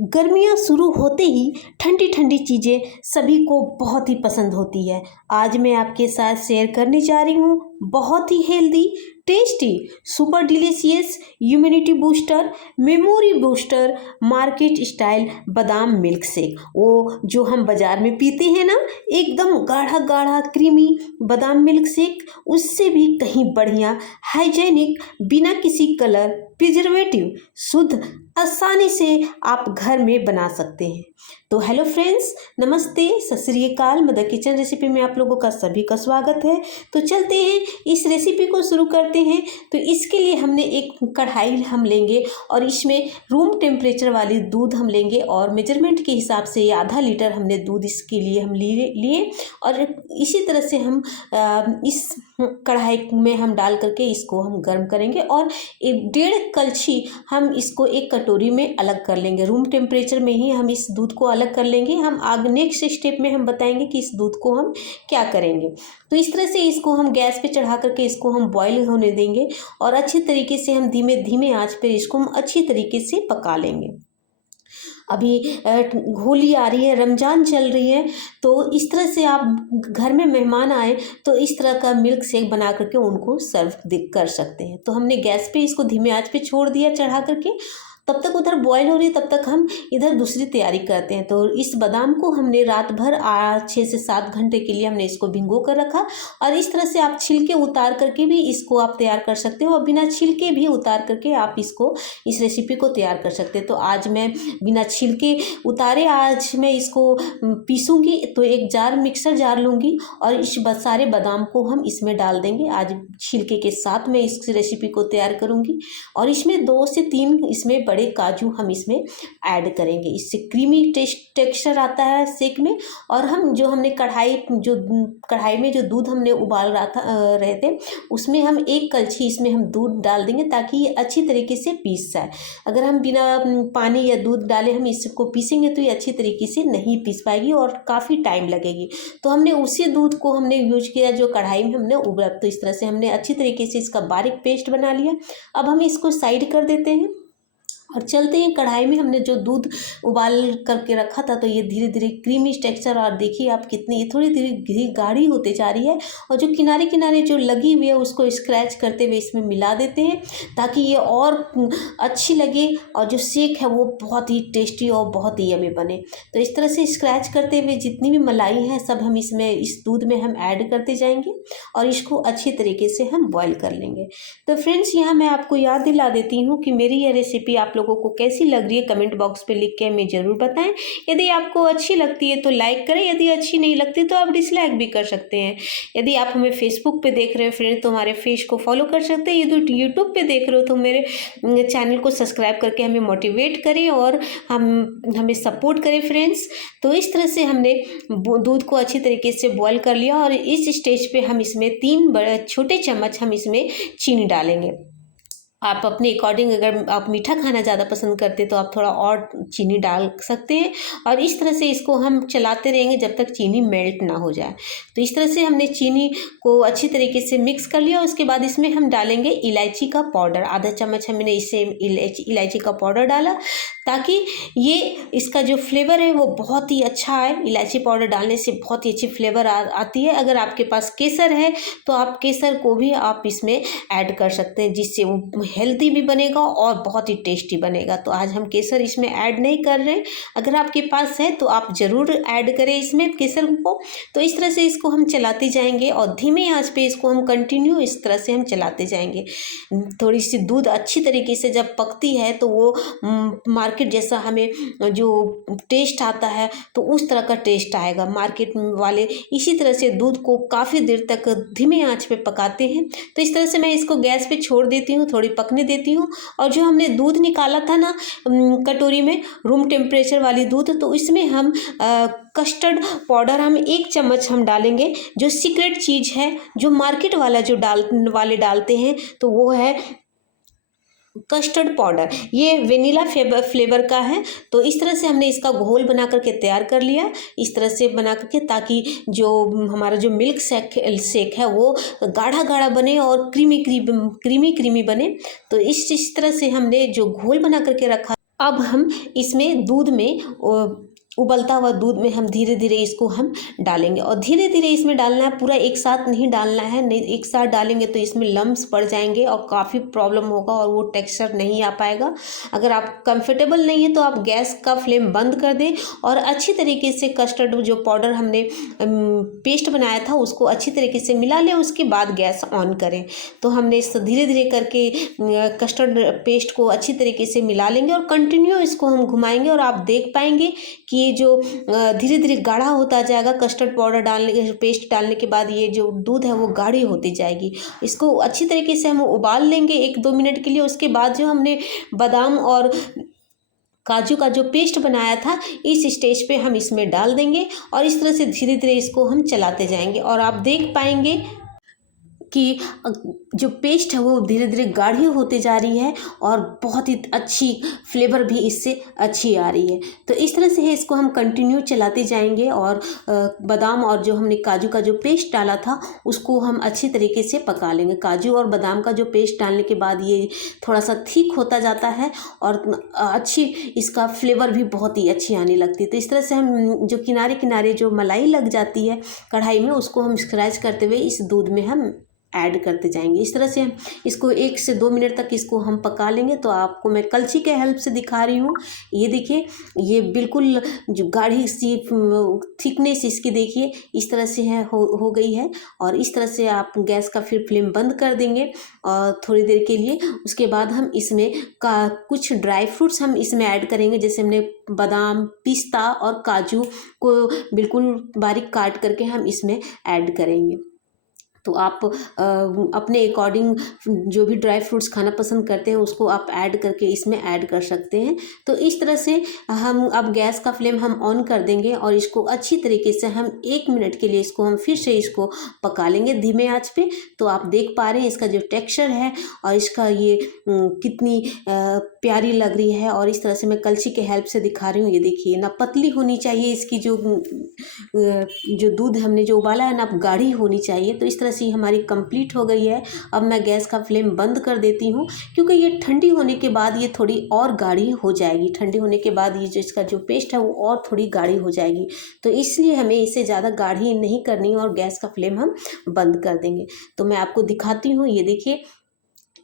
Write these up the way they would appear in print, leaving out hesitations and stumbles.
गर्मियाँ शुरू होते ही ठंडी ठंडी चीज़ें सभी को बहुत ही पसंद होती है। आज मैं आपके साथ शेयर करने जा रही हूँ बहुत ही healthy, tasty, super delicious, immunity booster, memory booster, market style बादाम मिल्क शेक। वो जो हम बाज़ार में पीते हैं ना, एकदम गाढ़ा गाढ़ा क्रीमी बादाम मिल्क शेक, उससे भी कहीं बढ़िया, हाइजेनिक, बिना किसी कलर प्रिजर्वेटिव, शुद्ध, आसानी से आप घर में बना सकते हैं। तो हेलो फ्रेंड्स, नमस्ते, सत श्री अकाल। मदर किचन रेसिपी में आप लोगों का सभी का स्वागत है। तो चलते हैं, इस रेसिपी को शुरू करते हैं। तो इसके लिए हमने एक कढ़ाई हम लेंगे और इसमें रूम टेम्परेचर वाली दूध हम लेंगे और मेजरमेंट के हिसाब से आधा लीटर हमने दूध इसके लिए हम लिए और इसी तरह से हम इस कढ़ाई में हम डाल करके इसको हम गर्म करेंगे और 1.5 कलछी हम इसको एक कटोरी में अलग कर लेंगे। रूम टेम्परेचर में ही हम इस दूध को अलग कर लेंगे। हम आगे नेक्स्ट स्टेप में हम बताएंगे कि इस दूध को हम क्या करेंगे। तो इस तरह से इसको हम गैस पे चढ़ा करके इसको हम बॉईल होने देंगे और अच्छी तरीके से हम धीमे धीमे आंच पे इसको हम अच्छी तरीके से पका लेंगे। अभी होली आ रही है, रमज़ान चल रही है, तो इस तरह से आप घर में मेहमान आए तो इस तरह का मिल्क शेक बना करके उनको सर्व कर सकते हैं। तो हमने गैस पे इसको धीमे आंच पे छोड़ दिया चढ़ा करके, तब तक उधर बॉईल हो रही है, तब तक हम इधर दूसरी तैयारी करते हैं। तो इस बादाम को हमने रात भर 6 से 7 घंटे के लिए हमने इसको भिगो कर रखा और इस तरह से आप छिलके उतार करके भी इसको आप तैयार कर सकते हो और बिना छिलके भी उतार करके आप इसको इस रेसिपी को तैयार कर सकते हैं। तो आज मैं बिना छिलके उतारे आज मैं इसको पीसूँगी। तो एक मिक्सर जार लूँगी और इस सारे बादाम को हम इसमें डाल देंगे। आज छिलके के साथ मैं इस रेसिपी को तैयार करूँगी और इसमें 2 से 3 इसमें बड़े काजू हम इसमें ऐड करेंगे। इससे क्रीमी टेक्सचर आता है शेक में। और हम जो हमने कढ़ाई में जो दूध हमने उबाल रहे थे, उसमें हम 1 कलछी इसमें हम दूध डाल देंगे ताकि ये अच्छी तरीके से पीस जाए। अगर हम बिना पानी या दूध डाले हम इसको पीसेंगे तो ये अच्छी तरीके से नहीं पीस पाएगी और काफ़ी टाइम लगेगी। तो हमने उसी दूध को हमने यूज किया जो कढ़ाई में हमने उबाला। तो इस तरह से हमने अच्छी तरीके से इसका बारीक पेस्ट बना लिया। अब हम इसको साइड कर देते हैं और चलते हैं कढ़ाई में हमने जो दूध उबाल करके रखा था। तो ये धीरे धीरे क्रीमी टेक्सचर, और देखिए आप कितनी ये थोड़ी धीरे गाढ़ी होते जा रही है और जो किनारे किनारे जो लगी हुई है उसको स्क्रैच करते हुए इसमें मिला देते हैं ताकि ये और अच्छी लगे और जो शेक है वो बहुत ही टेस्टी और बहुत ही यम्मी बने। तो इस तरह से स्क्रैच करते हुए जितनी भी मलाई है सब हम इसमें इस दूध में हम ऐड करते जाएंगे और इसको अच्छी तरीके से हम बॉईल कर लेंगे। तो फ्रेंड्स, यहाँ मैं आपको याद दिला देती हूँ कि मेरी यह रेसिपी आप लोगों को कैसी लग रही है कमेंट बॉक्स पे लिख के हमें ज़रूर बताएं। यदि आपको अच्छी लगती है तो लाइक करें, यदि अच्छी नहीं लगती तो आप डिसलाइक भी कर सकते हैं। यदि आप हमें फेसबुक पे देख रहे हो फ्रेंड तो हमारे पेज को फॉलो कर सकते हैं। यदि यूट्यूब पे देख रहे हो तो मेरे चैनल को सब्सक्राइब करके हमें मोटिवेट करें और हमें सपोर्ट करें फ्रेंड्स। तो इस तरह से हमने दूध को अच्छी तरीके से बॉयल कर लिया और इस स्टेज पे हम इसमें 3 बड़े छोटे चम्मच हम इसमें चीनी डालेंगे। आप अपने अकॉर्डिंग, अगर आप मीठा खाना ज़्यादा पसंद करते तो आप थोड़ा और चीनी डाल सकते हैं और इस तरह से इसको हम चलाते रहेंगे जब तक चीनी मेल्ट ना हो जाए। तो इस तरह से हमने चीनी को अच्छी तरीके से मिक्स कर लिया। उसके बाद इसमें हम डालेंगे इलायची का पाउडर। आधा चम्मच हमने इसे इलायची का पाउडर डाला ताकि ये इसका जो फ्लेवर है वो बहुत ही अच्छा आए। इलायची पाउडर डालने से बहुत ही अच्छी फ्लेवर आती है। अगर आपके पास केसर है तो आप केसर को भी आप इसमें ऐड कर सकते हैं, जिससे वो हेल्दी भी बनेगा और बहुत ही टेस्टी बनेगा। तो आज हम केसर इसमें ऐड नहीं कर रहे हैं। अगर आपके पास है तो आप ज़रूर ऐड करें इसमें केसर को। तो इस तरह से इसको हम चलाते जाएंगे और धीमे आंच पे इसको हम कंटिन्यू इस तरह से हम चलाते जाएंगे। थोड़ी सी दूध अच्छी तरीके से जब पकती है तो वो मार्केट जैसा हमें जो टेस्ट आता है तो उस तरह का टेस्ट आएगा। मार्केट वाले इसी तरह से दूध को काफ़ी देर तक धीमे आंच पे पकाते हैं। तो इस तरह से मैं इसको गैस पे छोड़ देती हूँ, थोड़ी पकने देती हूँ। और जो हमने दूध निकाला था ना कटोरी में, रूम टेम्परेचर वाली दूध, तो इसमें हम कस्टर्ड पाउडर हम 1 चम्मच हम डालेंगे। जो सीक्रेट चीज़ है जो मार्केट वाला जो डालते हैं तो वो है कस्टर्ड पाउडर। ये वेनिला फ्लेवर का है। तो इस तरह से हमने इसका घोल बना करके तैयार कर लिया, इस तरह से बना करके, ताकि जो हमारा जो मिल्क शेक है वो गाढ़ा गाढ़ा बने और क्रीमी क्रीमी बने। तो इस तरह से हमने जो घोल बना करके रखा अब हम इसमें दूध में उबलता हुआ दूध में हम धीरे धीरे इसको हम डालेंगे और धीरे धीरे इसमें डालना है, पूरा एक साथ नहीं डालना है। नहीं एक साथ डालेंगे तो इसमें लम्स पड़ जाएंगे और काफ़ी प्रॉब्लम होगा और वो टेक्सचर नहीं आ पाएगा। अगर आप कंफर्टेबल नहीं है तो आप गैस का फ्लेम बंद कर दें और अच्छी तरीके से कस्टर्ड जो पाउडर हमने पेस्ट बनाया था उसको अच्छी तरीके से मिला लें, उसके बाद गैस ऑन करें। तो हमने इस धीरे धीरे करके कस्टर्ड पेस्ट को अच्छी तरीके से मिला लेंगे और कंटिन्यू इसको हम घुमाएंगे और आप देख पाएंगे कि ये जो धीरे धीरे गाढ़ा होता जाएगा। कस्टर्ड पाउडर डालने के पेस्ट डालने के बाद ये जो दूध है वो गाढ़ी होती जाएगी। इसको अच्छी तरीके से हम उबाल लेंगे 1-2 मिनट के लिए। उसके बाद जो हमने बादाम और काजू का जो पेस्ट बनाया था इस स्टेज पे हम इसमें डाल देंगे और इस तरह से धीरे धीरे इसको हम चलाते जाएंगे और आप देख पाएंगे कि जो पेस्ट है वो धीरे धीरे गाढ़ी होती जा रही है और बहुत ही अच्छी फ्लेवर भी इससे अच्छी आ रही है। तो इस तरह से है इसको हम कंटिन्यू चलाते जाएंगे और बादाम और जो हमने काजू का जो पेस्ट डाला था उसको हम अच्छी तरीके से पका लेंगे। काजू और बादाम का जो पेस्ट डालने के बाद ये थोड़ा सा थिक होता जाता है और अच्छी इसका फ्लेवर भी बहुत ही अच्छी आने लगती है। तो इस तरह से हम जो किनारे किनारे जो मलाई लग जाती है कढ़ाई में उसको हम स्क्रैच करते हुए इस दूध में हम ऐड करते जाएंगे। इस तरह से हम इसको 1 से 2 मिनट तक इसको हम पका लेंगे। तो आपको मैं कलछी के हेल्प से दिखा रही हूँ। ये देखिए ये बिल्कुल जो गाढ़ी सी थिकनेस इसकी देखिए इस तरह से है हो गई है। और इस तरह से आप गैस का फिर फ्लेम बंद कर देंगे और थोड़ी देर के लिए। उसके बाद हम इसमें कुछ ड्राई फ्रूट्स हम इसमें ऐड करेंगे। जैसे हमने बादाम, पिस्ता और काजू को बिल्कुल बारीक काट करके हम इसमें ऐड करेंगे। तो आप अपने अकॉर्डिंग जो भी ड्राई फ्रूट्स खाना पसंद करते हैं उसको आप ऐड करके इसमें ऐड कर सकते हैं। तो इस तरह से हम अब गैस का फ्लेम हम ऑन कर देंगे और इसको अच्छी तरीके से हम 1 मिनट के लिए इसको हम फिर से इसको पका लेंगे धीमे आंच पे। तो आप देख पा रहे हैं इसका जो टेक्सचर है और इसका ये कितनी प्यारी लग रही है। और इस तरह से मैं कलछी के हेल्प से दिखा रही हूँ। ये देखिए ना पतली होनी चाहिए इसकी जो दूध हमने जो उबाला है ना गाढ़ी होनी चाहिए। तो इस तरह से हमारी कंप्लीट हो गई है। अब मैं गैस का फ्लेम बंद कर देती हूँ क्योंकि ये ठंडी होने के बाद ये थोड़ी और गाढ़ी हो जाएगी। ठंडी होने के बाद ये जो इसका जो पेस्ट है वो और थोड़ी गाढ़ी हो जाएगी। तो इसलिए हमें इसे ज़्यादा गाढ़ी नहीं करनी और गैस का फ्लेम हम बंद कर देंगे। तो मैं आपको दिखाती हूँ। ये देखिए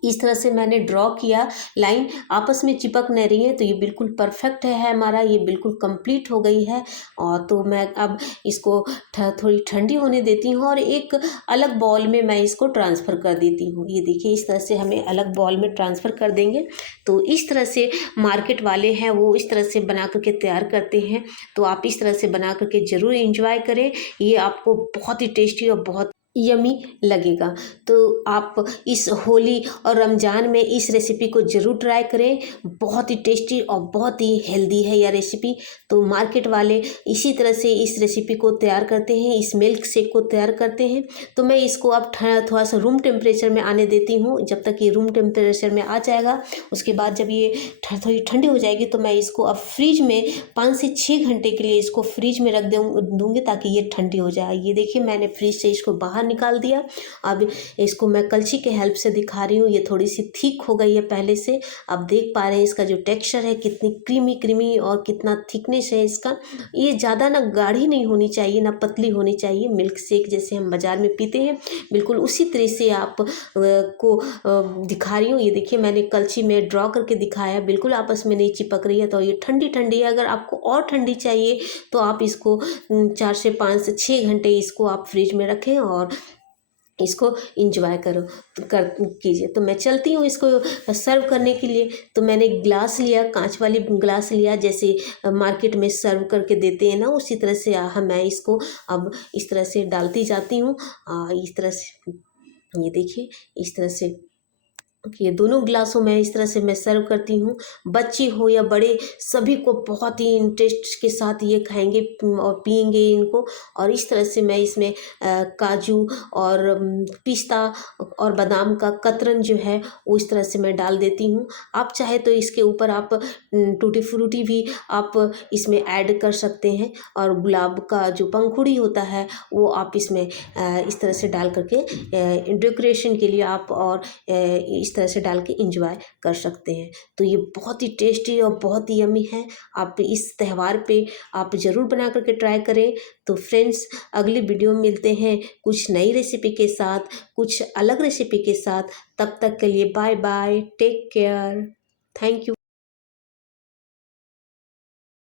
इस तरह से मैंने ड्रॉ किया, लाइन आपस में चिपक नहीं रही है। तो ये बिल्कुल परफेक्ट है हमारा, ये बिल्कुल कंप्लीट हो गई है। और तो मैं अब इसको थोड़ी ठंडी होने देती हूँ और एक अलग बॉल में मैं इसको ट्रांसफ़र कर देती हूँ। ये देखिए इस तरह से हमें अलग बॉल में ट्रांसफ़र कर देंगे। तो इस तरह से मार्केट वाले हैं वो इस तरह से बना करके तैयार करते हैं। तो आप इस तरह से बना करके ज़रूर इंजॉय करें। ये आपको बहुत ही टेस्टी और बहुत यमी लगेगा। तो आप इस होली और रमज़ान में इस रेसिपी को ज़रूर ट्राई करें। बहुत ही टेस्टी और बहुत ही हेल्दी है यह रेसिपी। तो मार्केट वाले इसी तरह से इस रेसिपी को तैयार करते हैं, इस मिल्क शेक को तैयार करते हैं। तो मैं इसको अब थोड़ा सा रूम टेम्परेचर में आने देती हूँ। जब तक ये रूम टेम्परेचर में आ जाएगा उसके बाद जब ये थोड़ी ठंडी हो जाएगी तो मैं इसको अब फ्रिज में 5 से 6 घंटे के लिए इसको फ्रिज में रख दूँगी ताकि ये ठंडी हो जाए। ये देखिए मैंने फ्रिज से इसको बाहर निकाल दिया। अब इसको मैं कलछी के हेल्प से दिखा रही हूँ। ये थोड़ी सी थिक हो गई है पहले से। आप देख पा रहे हैं इसका जो टेक्सचर है कितनी क्रीमी और कितना थिकनेस है इसका। ये ज़्यादा ना गाढ़ी नहीं होनी चाहिए ना पतली होनी चाहिए। मिल्क शेक जैसे हम बाज़ार में पीते हैं बिल्कुल उसी तरह से आप को दिखा रही हूँ। ये देखिए मैंने कलछी में ड्रॉ करके दिखाया, बिल्कुल आपस में नहीं चिपक रही है। तो ये ठंडी ठंडी है। अगर आपको और ठंडी चाहिए तो आप इसको 4 से 5 से 6 घंटे इसको आप फ्रिज में रखें और इसको इंजॉय कीजिए। तो मैं चलती हूँ इसको सर्व करने के लिए। तो मैंने ग्लास लिया, कांच वाली ग्लास लिया, जैसे मार्केट में सर्व करके देते हैं ना उसी तरह से मैं इसको अब इस तरह से डालती जाती हूँ। इस तरह से ये देखिए इस तरह से ये दोनों ग्लासों में इस तरह से मैं सर्व करती हूँ। बच्चे हो या बड़े सभी को बहुत ही इंटरेस्ट के साथ ये खाएंगे और पिएंगे इनको। और इस तरह से मैं इसमें काजू और पिस्ता और बादाम का कतरन जो है वो इस तरह से मैं डाल देती हूँ। आप चाहे तो इसके ऊपर आप टूटी फ्रूटी भी आप इसमें ऐड कर सकते हैं और गुलाब का जो पंखुड़ी होता है वो आप इसमें इस तरह से डाल करके डेकोरेशन के लिए आप और इस तरह से डाल के इंजॉय कर सकते हैं। तो ये बहुत ही टेस्टी और बहुत ही यम्मी है। आप इस त्यौहार पे आप ज़रूर बना करके ट्राई करें। तो फ्रेंड्स, अगली वीडियो में मिलते हैं कुछ नई रेसिपी के साथ, कुछ अलग रेसिपी के साथ। तब तक के लिए bye bye, take care, thank you.